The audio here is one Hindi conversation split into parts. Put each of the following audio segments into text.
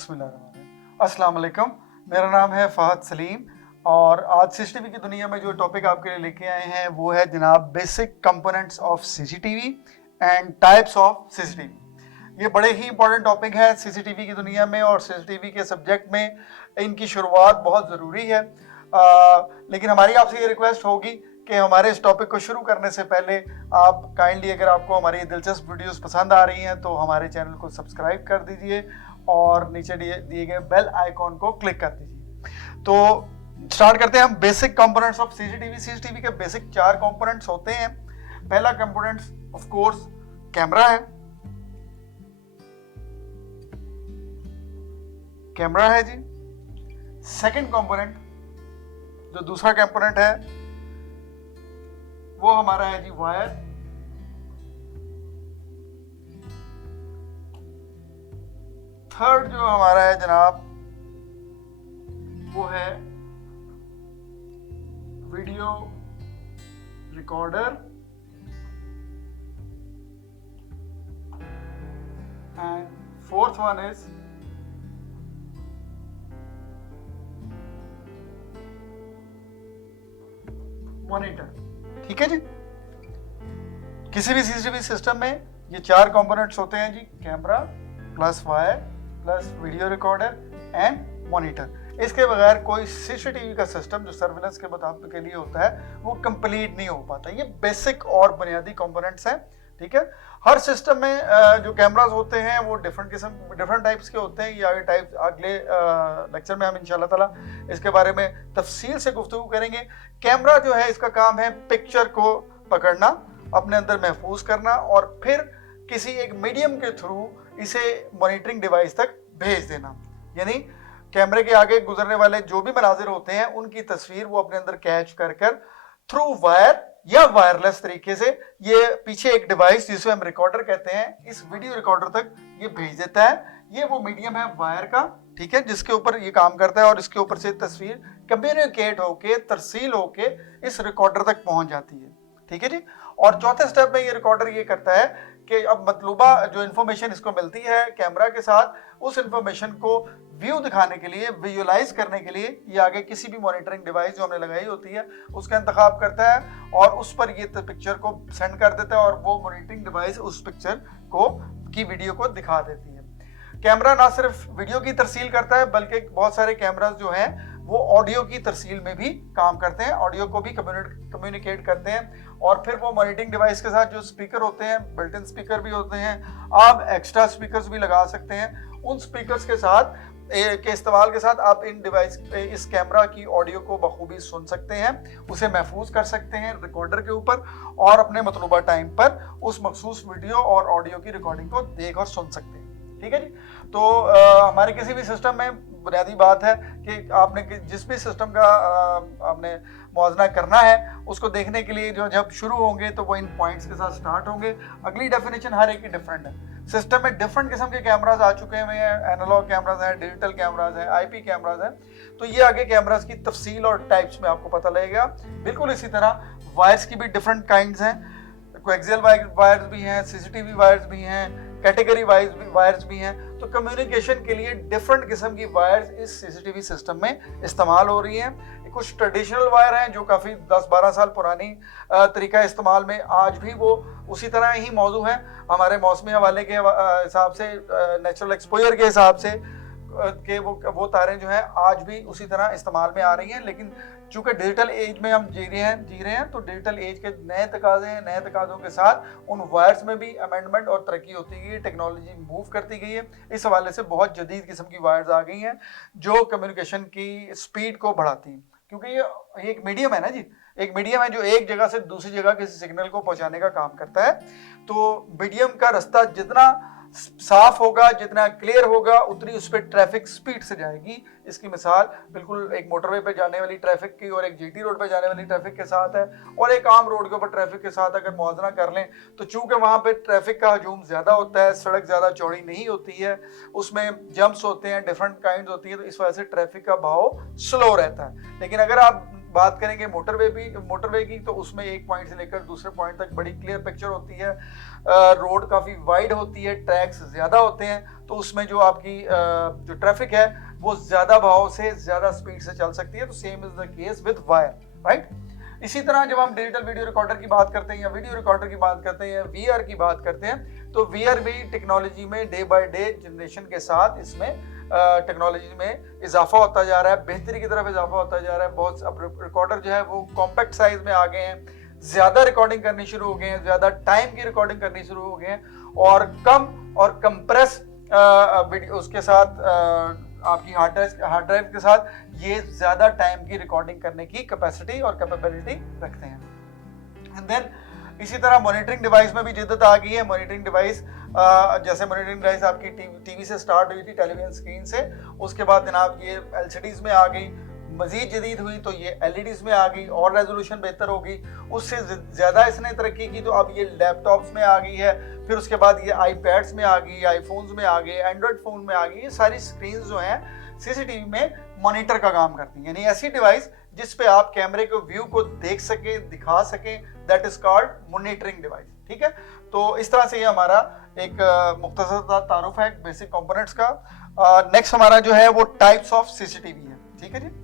बिस्मिल्लाहिर्रहमानिर्रहीम। अस्सलाम वालेकुम, मेरा नाम है फ़हद सलीम और आज सीसीटीवी की दुनिया में जो टॉपिक आपके लिए लेके आए हैं वो है जनाब basic components of CCTV and types of CCTV. ये बड़े ही इंपॉर्टेंट टॉपिक है सीसीटीवी की दुनिया में और सीसीटीवी के सब्जेक्ट में इनकी शुरुआत बहुत ज़रूरी है। लेकिन हमारी आपसे ये रिक्वेस्ट होगी कि हमारे इस टॉपिक को शुरू करने से पहले आप काइंडली, अगर आपको हमारी दिलचस्प वीडियोस पसंद आ रही हैं तो हमारे चैनल को सब्सक्राइब कर दीजिए और नीचे दिए गए बेल आइकॉन को क्लिक कर दीजिए। तो स्टार्ट करते हैं हम basic components of CCTV. CCTV के बेसिक 4 कंपोनेंट्स होते हैं। पहला कंपोनेंट ऑफ कोर्स कैमरा है। कैमरा है जी। सेकंड कंपोनेंट, जो दूसरा कंपोनेंट है वो हमारा है जी वायर। थर्ड जो हमारा है जनाब वो है video recorder and fourth one is monitor. ठीक है जी। किसी भी सीसीटीवी सिस्टम में ये 4 कंपोनेंट्स होते हैं जी, camera plus wire plus video recorder and monitor. इसके बगैर कोई सीसीटीवी का सिस्टम जो सर्विलेंस के मुताबिक के लिए होता है वो कंप्लीट नहीं हो पाता। ये बेसिक और बुनियादी कंपोनेंट्स हैं। ठीक है। हर सिस्टम में जो कैमरास होते हैं वो डिफरेंट टाइप्स के होते हैं। ये अगले लेक्चर में हम इंशाल्लाह ताला इसके बारे में तफसील से गुफ्तगू करेंगे। कैमरा जो है इसका काम है पिक्चर को पकड़ना, अपने अंदर महफूज करना और फिर किसी एक मीडियम के थ्रू इसे मॉनिटरिंग डिवाइस तक भेज देना। यानी कैमरे के आगे गुजरने वाले जो भी मनाजिर होते हैं उनकी तस्वीर वो अपने अंदर कैच कर थ्रू वायर या वायरलेस तरीके से ये पीछे एक डिवाइस जिसे हम रिकॉर्डर कहते हैं, इस वीडियो रिकॉर्डर तक ये भेज देता है। ये वो मीडियम है वायर का, ठीक है, जिसके ऊपर ये काम करता है और इसके ऊपर से तस्वीर कम्युनिकेट होके तरसील होके इस रिकॉर्डर तक पहुंच जाती है। ठीक है जी। और चौथे स्टेप में ये रिकॉर्डर ये करता है कि अब मतलूबा जो इन्फॉर्मेशन इसको मिलती है कैमरा के साथ, उस इन्फॉर्मेशन को व्यू दिखाने के लिए, विजुअलाइज करने के लिए ये आगे किसी भी मॉनिटरिंग डिवाइस जो हमने लगाई होती है उसका इंतखाब करता है और उस पर ये पिक्चर को सेंड कर देता है और वो मॉनिटरिंग डिवाइस उस पिक्चर को की वीडियो को दिखा देती है। कैमरा ना सिर्फ वीडियो की तरसील करता है बल्कि बहुत सारे कैमरास जो हैं वो ऑडियो की तरसील में भी काम करते हैं, ऑडियो को भी कम्युनिकेट करते हैं और फिर वो मॉनिटरिंग डिवाइस के साथ जो स्पीकर होते हैं, बिल्ट इन स्पीकर भी होते हैं, आप एक्स्ट्रा स्पीकर्स भी लगा सकते हैं। उन स्पीकर्स के साथ के इस्तेमाल के साथ आप इन डिवाइस इस कैमरा की ऑडियो को बखूबी सुन सकते हैं, उसे महफूज कर सकते हैं रिकॉर्डर के ऊपर और अपने मतलूबा टाइम पर उस मखसूस वीडियो और ऑडियो की रिकॉर्डिंग को देख और सुन सकते हैं। ठीक है जी। तो हमारे किसी भी सिस्टम में बुनियादी बात है कि आपने जिस भी सिस्टम का आपने मुआवजा करना है उसको देखने के लिए जो जब शुरू होंगे तो वो इन पॉइंट्स के साथ स्टार्ट होंगे। अगली डेफिनेशन हर एक की डिफरेंट है। सिस्टम में डिफरेंट किस्म के कैमराज आ चुके हैं, एनालॉग कैमराज हैं, डिजिटल कैमराज हैं, आईपी कैमराज हैं। तो ये आगे कैमराज की तफसील और टाइप्स में आपको पता लगेगा। बिल्कुल इसी तरह वायर्स की भी डिफरेंट काइंड्स हैं। कोएक्सियल वायर्स भी हैं, सीसीटीवी वायर्स भी हैं, कैटेगरी वायर्स भी हैं। तो कम्युनिकेशन के लिए डिफरेंट किस्म की वायर्स इस सीसीटीवी सिस्टम में इस्तेमाल हो रही हैं। कुछ ट्रेडिशनल वायर हैं जो काफ़ी 10-12 साल पुरानी तरीका इस्तेमाल में आज भी वो उसी तरह ही मौजूद है। हमारे मौसमी हवाले के हिसाब से, नेचुरल एक्सपोजर के हिसाब से कि वो तारें जो हैं आज भी उसी तरह इस्तेमाल में आ रही हैं। लेकिन चूँकि डिजिटल एज में हम जी रहे हैं तो डिजिटल एज के नए तकाजे हैं, नए तकाज़ों के साथ उन वायर्स में भी अमेंडमेंट और तरक्की होती गई है, टेक्नोलॉजी मूव करती गई है। इस हवाले से बहुत जदीद किस्म की वायर्स आ गई हैं जो कम्युनिकेशन की स्पीड को बढ़ाती हैं, क्योंकि ये एक मीडियम है ना जी, एक मीडियम है जो एक जगह से दूसरी जगह किसी सिग्नल को पहुंचाने का काम करता है। तो मीडियम का रास्ता जितना साफ होगा, जितना क्लियर होगा, उतनी उस पर ट्रैफिक स्पीड से जाएगी। इसकी मिसाल बिल्कुल एक मोटरवे पे जाने वाली ट्रैफिक की और एक जीटी रोड पे जाने वाली ट्रैफिक के साथ है और एक आम रोड के ऊपर ट्रैफिक के साथ अगर मुआवजा कर लें तो चूंकि वहाँ पे ट्रैफिक का हजूम ज़्यादा होता है, सड़क ज़्यादा चौड़ी नहीं होती है, उसमें जंप्स होते हैं, डिफरेंट काइंड होती है, तो इस वजह से ट्रैफिक का बहाव स्लो रहता है। लेकिन अगर आप बात करेंगे मोटरवे की, तो उसमें एक पॉइंट से लेकर दूसरे पॉइंट तक बड़ी क्लियर पिक्चर होती है। रोड काफ़ी वाइड होती है, ट्रैक्स ज़्यादा होते हैं, तो उसमें जो आपकी जो ट्रैफिक है वो ज़्यादा भाव से ज़्यादा स्पीड से चल सकती है। तो same is the case with wire, right. इसी तरह जब हम डिजिटल वीडियो रिकॉर्डर की बात करते हैं या वीडियो रिकॉर्डर की बात करते हैं या वीआर की बात करते हैं, तो वीआर भी टेक्नोलॉजी में डे बाय डे जनरेशन के साथ इसमें टेक्नोलॉजी में इजाफा होता जा रहा है, बेहतरी की तरफ इजाफा होता जा रहा है। बहुत अब रिकॉर्डर जो है वो कॉम्पैक्ट साइज में आ गए हैं, ज़्यादा रिकॉर्डिंग करनी शुरू हो गए हैं, ज़्यादा टाइम की रिकॉर्डिंग करनी शुरू हो गए हैं, और कम और कंप्रेस वीडियो उसके साथ आपकी हार्ड ड्राइव के साथ ये ज़्यादा टाइम की रिकॉर्डिंग करने की कैपेसिटी और कैपेबिलिटी रखते हैं। एंड देन इसी तरह मॉनिटरिंग डिवाइस में भी जिद्दत आ गई है। मॉनिटरिंग डिवाइस जैसे मॉनिटरिंग डिवाइस आपकी टीवी से स्टार्ट हुई थी, टेलीविजन स्क्रीन से, उसके बाद जनाब ये एलसीडीज में आ गई, मजीद जदीद हुई तो ये एलईडीज में आ गई और रेजोल्यूशन बेहतर हो गई, उससे ज़्यादा इसने तरक्की की तो अब ये लैपटॉप्स में आ गई है, फिर उसके बाद ये आईपैड्स में आ गई, आईफोन्स में आ गई, एंड्रॉयड फ़ोन में आ गई। ये सारी स्क्रीन जो हैं सीसीटीवी में मॉनिटर का काम करती हैं, यानी ऐसी डिवाइस जिस पे आप कैमरे के व्यू को देख सकें, दिखा सकें, that is called monitoring device. ठीक है, तो इस तरह से ये हमारा एक मुख्तसर तारुफ है बेसिक कंपोनेंट्स का। नेक्स्ट हमारा जो है वो टाइप्स ऑफ सीसीटीवी है। ठीक है जी,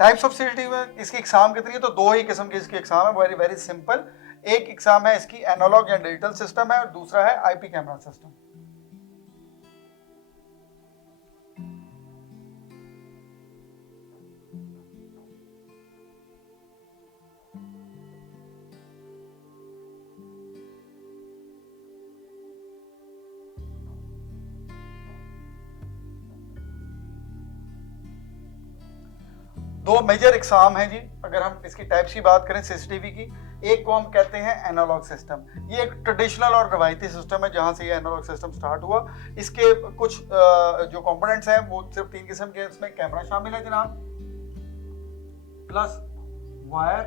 टाइप्स ऑफ सीसीटीवी इसकी एग्जाम कितनी है, तो दो ही किस्म की इसकी एग्जाम है, वेरी वेरी सिंपल। एक एग्जाम है इसकी एनालॉग या डिजिटल सिस्टम है, और दूसरा है आईपी कैमरा सिस्टम। दो मेजर एग्जाम हैं जी, अगर हम इसकी टाइप्स की बात करें सीसीटीवी की। एक को हम कहते हैं एनालॉग सिस्टम, ये एक ट्रेडिशनल और रवायती सिस्टम है जहां से ये एनालॉग सिस्टम स्टार्ट हुआ। इसके कुछ जो कंपोनेंट्स हैं वो सिर्फ तीन किस्म के, इसमें कैमरा शामिल है जनाब, प्लस वायर,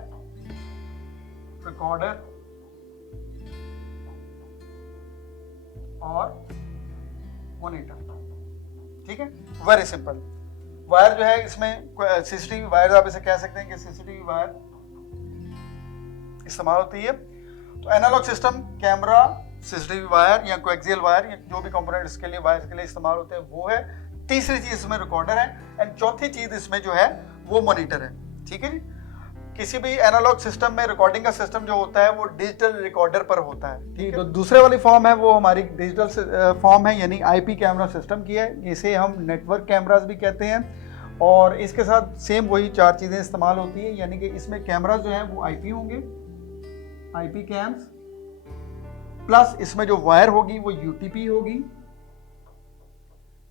रिकॉर्डर और मॉनिटर। ठीक है, वेरी सिंपल। वायर जो है इसमें सीसीटीवी वायर, आप इसे कह सकते हैं कि सीसीटीवी वायर इस्तेमाल होती है। तो analog system camera, CCTV wire या कोएक्सियल वायर या जो भी कंपोनेंट इसके लिए वायर के लिए इस्तेमाल होते हैं वो है। तीसरी चीज इसमें रिकॉर्डर है, एंड चौथी चीज इसमें जो है वो मॉनिटर है। ठीक है जी, किसी भी एनालॉग सिस्टम में रिकॉर्डिंग का सिस्टम जो होता है वो डिजिटल रिकॉर्डर पर होता है। ठीक है, तो दूसरे वाली फॉर्म है वो हमारी डिजिटल फॉर्म है, यानी आईपी कैमरा सिस्टम की है। इसे हम नेटवर्क कैमरास भी कहते हैं, और इसके साथ सेम वही चार चीज़ें इस्तेमाल होती हैं, यानी कि इसमें कैमरा जो है वो आईपी होंगे, आईपी कैम्स, प्लस इसमें जो वायर होगी वो यूटीपी होगी।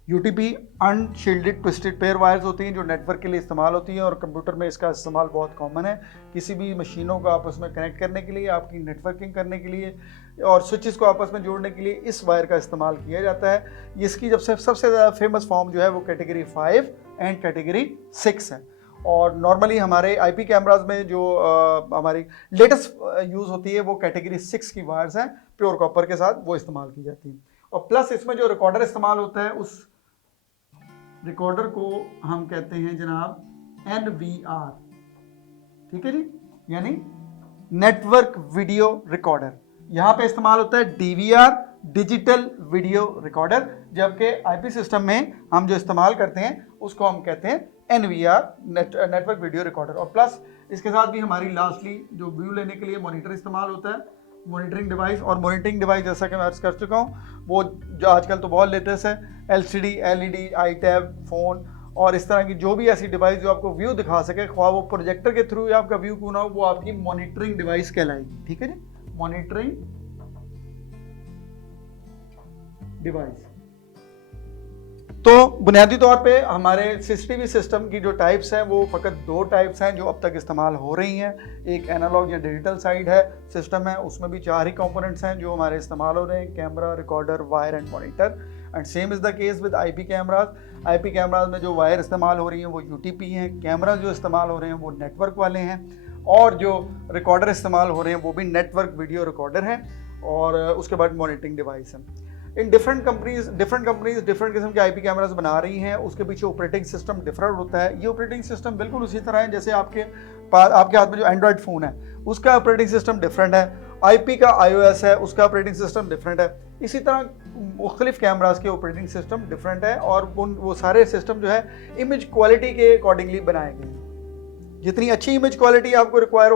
UTP unshielded twisted pair wires होती हैं जो नेटवर्क के लिए इस्तेमाल होती हैं, और कंप्यूटर में इसका इस्तेमाल बहुत कॉमन है। किसी भी मशीनों को आपस में कनेक्ट करने के लिए, आपकी नेटवर्किंग करने के लिए और स्विचेस को आपस में जोड़ने के लिए इस वायर का इस्तेमाल किया जाता है। इसकी जब से सबसे ज़्यादा फेमस फॉर्म जो है वो कैटेगरी 5 एंड कैटेगरी 6 है। और नॉर्मली हमारे आईपी कैमराज में जो हमारी लेटेस्ट यूज़ होती है वो कैटेगरी 6 की वायर्स हैं, प्योर कॉपर के साथ वो इस्तेमाल की जाती है। और प्लस इसमें जो रिकॉर्डर इस्तेमाल होता है उस रिकॉर्डर को हम कहते हैं जनाब NVR। ठीक है जी, यानी नेटवर्क वीडियो रिकॉर्डर। यहाँ पे इस्तेमाल होता है DVR, डिजिटल वीडियो रिकॉर्डर, जबकि आईपी सिस्टम में हम जो इस्तेमाल करते हैं उसको हम कहते हैं NVR, नेटवर्क वीडियो रिकॉर्डर। और प्लस इसके साथ भी हमारी लास्टली जो व्यू लेने के लिए मॉनिटर इस्तेमाल होता है, मॉनिटरिंग डिवाइस। और मॉनिटरिंग डिवाइस जैसा कि मैं अर्ज कर चुका हूँ वो जो आजकल तो बहुत लेटेस्ट है, LCD, LED, iTab, फ़ोन और इस तरह की जो भी ऐसी डिवाइस जो आपको व्यू दिखा सके, ख्वाह वो प्रोजेक्टर के थ्रू या आपका व्यू क्यों ना हो, वो आपकी मॉनिटरिंग डिवाइस कहलाएगी। ठीक है जी, मॉनिटरिंग डिवाइस। तो बुनियादी तौर पे हमारे सीसीटीवी सिस्टम की जो टाइप्स हैं वो फ़कत दो टाइप्स हैं जो अब तक इस्तेमाल हो रही हैं। एक एनालॉग या डिजिटल साइड है सिस्टम है, उसमें भी 4 ही कंपोनेंट्स हैं जो हमारे इस्तेमाल हो रहे हैं, camera, recorder, wire and monitor. And same is the case with IP cameras. IP cameras में जो वायर इस्तेमाल हो रही हैं वो UTP हैं, कैमरा जो इस्तेमाल हो रहे हैं वो नेटवर्क वाले हैं, और जो रिकॉर्डर इस्तेमाल हो रहे हैं वो भी नेटवर्क वीडियो रिकॉर्डर हैं, और उसके बाद मॉनिटरिंग डिवाइस है। इन डिफरेंट कंपनीज डिफरेंट किस्म के IP कैमराज बना रही हैं, उसके पीछे ऑपरेटिंग सिस्टम डिफरेंट होता है। ये ऑपरेटिंग सिस्टम बिल्कुल उसी तरह है जैसे आपके हाथ में जो एंड्रॉयड फ़ोन है उसका ऑपरेटिंग सिस्टम डिफरेंट है, IP का iOS है उसका ऑपरेटिंग सिस्टम डिफरेंट है। इसी तरह मुख्तलिफ कैमराज के ऑपरेटिंग सिस्टम डिफरेंट है, और वो सारे सिस्टम जो है इमेज क्वालिटी के अकॉर्डिंगली बनाए गए हैं। जितनी अच्छी इमेज क्वालिटी आपको रिक्वायर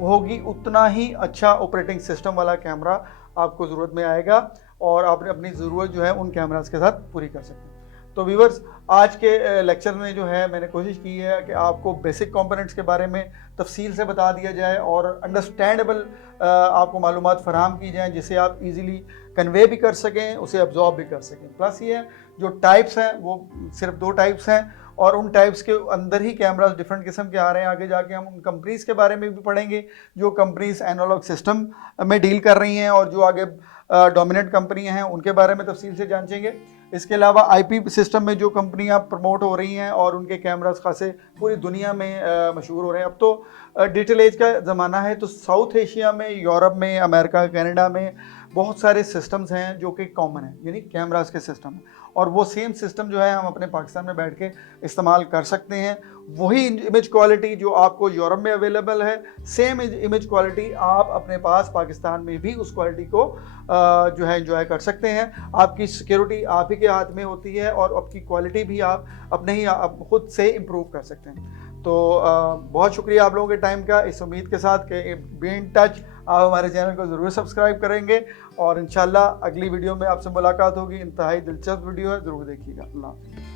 होगी उतना ही अच्छा ऑपरेटिंग सिस्टम वाला कैमरा आपको ज़रूरत में आएगा, और आप अपनी ज़रूरत जो है उन कैमराज के साथ पूरी कर सकते हैं। तो व्यूवर्स, आज के लेक्चर में जो है मैंने कोशिश की है कि आपको बेसिक कंपोनेंट्स के बारे में तफसील से बता दिया जाए और अंडरस्टैंडेबल आपको मालूमात फराहम की जाएँ, जिसे आप इजीली कन्वे भी कर सकें, उसे अब्जॉर्ब भी कर सकें। प्लस ये जो टाइप्स हैं वो सिर्फ 2 टाइप्स हैं, और उन टाइप्स के अंदर ही कैमराज डिफरेंट किस्म के आ रहे हैं। आगे जाके हम उन कंपनीज के बारे में भी पढ़ेंगे जो कंपनीज एनालॉग सिस्टम में डील कर रही हैं, और जो आगे डोमिनेंट कंपनियां हैं उनके बारे में तफसील से जांचेंगे। इसके अलावा IP सिस्टम में जो कंपनियां प्रमोट हो रही हैं और उनके कैमराज खासे पूरी दुनिया में मशहूर हो रहे हैं। अब तो डिजिटल एज का ज़माना है, तो साउथ एशिया में, यूरोप में, अमेरिका, कनाडा में बहुत सारे सिस्टम्स हैं जो कि कॉमन हैं, यानी कैमराज के सिस्टम हैं, और वो सेम सिस्टम जो है हम अपने पाकिस्तान में बैठ के इस्तेमाल कर सकते हैं। वही इमेज क्वालिटी जो आपको यूरोप में अवेलेबल है, सेम इमेज क्वालिटी आप अपने पास पाकिस्तान में भी उस क्वालिटी को जो है एंजॉय कर सकते हैं। आपकी सिक्योरिटी आप ही के हाथ में होती है, और आपकी क्वालिटी भी आप अपने ही खुद से इम्प्रूव कर सकते हैं। तो बहुत शुक्रिया आप लोगों के टाइम का, इस उम्मीद के साथ कि बी इन टच, आप हमारे चैनल को ज़रूर सब्सक्राइब करेंगे, और इंशाल्लाह अगली वीडियो में आपसे मुलाकात होगी। इंतहाई दिलचस्प वीडियो है, ज़रूर देखिएगा। अल्लाह हाफ़िज़।